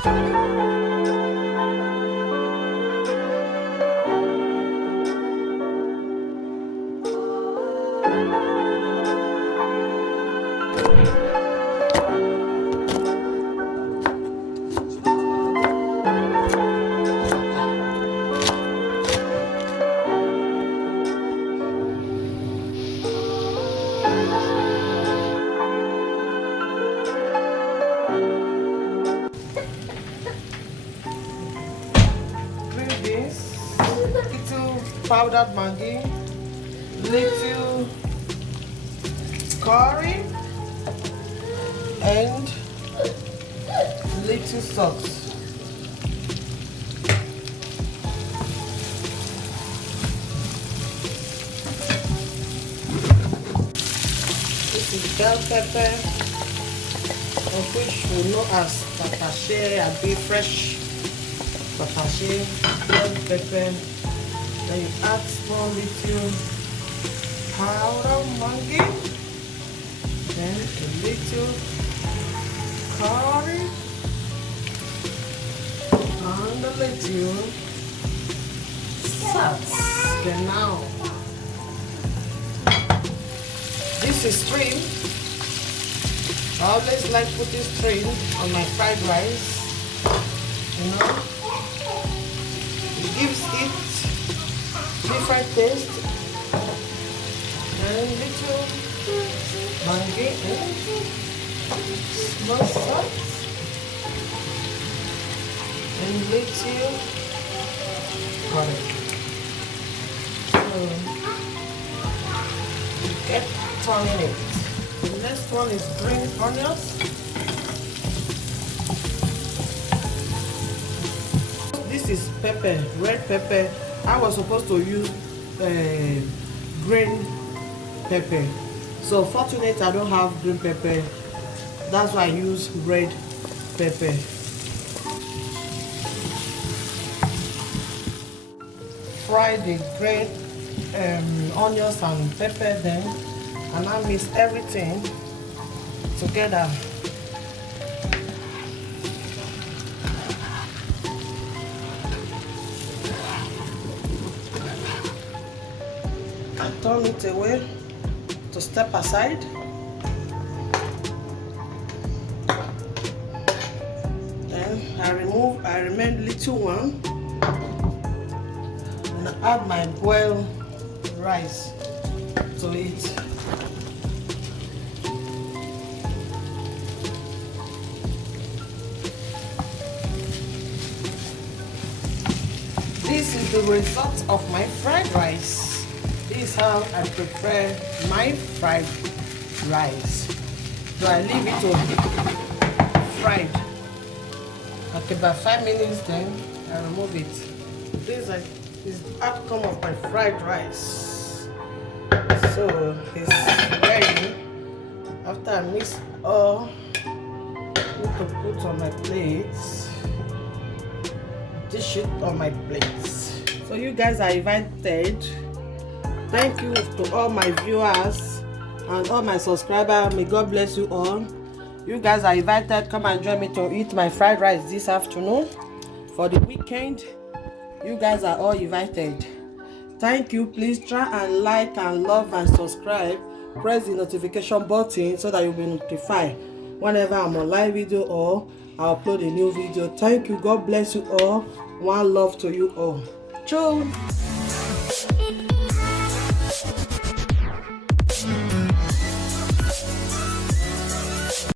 Little powdered Maggi, little curry, and little salt. This is bell pepper, of which we know as patache, a big fresh patache, bell pepper. Then you add small little powder Maggi, then a little curry, and a little salt. Then now, this is shrimp. I always like putting shrimp on my fried rice. You know, it gives it different taste, and little Maggi and small salt, and little curry. So you get turning it. The next one is green onions. This is pepper, red pepper. I was supposed to use green pepper, so fortunately I don't have green pepper. That's why I use red pepper. Fry the green onions and pepper then, and I mix everything together. I turn it away to step aside. Then I remain little one, and I add my boiled rice to it. This is the result of my fried rice. This is how I prepare my fried rice. So I leave it to fried. Okay, about 5 minutes, then I remove it. This is the outcome of my fried rice. So it's ready. After I mix all, I need to put on my plates. Dish it on my plates. So you guys are invited. Thank you to all my viewers and all my subscribers. May God bless you all. You guys are invited. Come and join me to eat my fried rice this afternoon for the weekend. You guys are all invited. Thank you. Please try and like and love and subscribe. Press the notification button so that you'll be notified whenever I'm on live video or I upload a new video. Thank you. God bless you all. One love to you all. Ciao.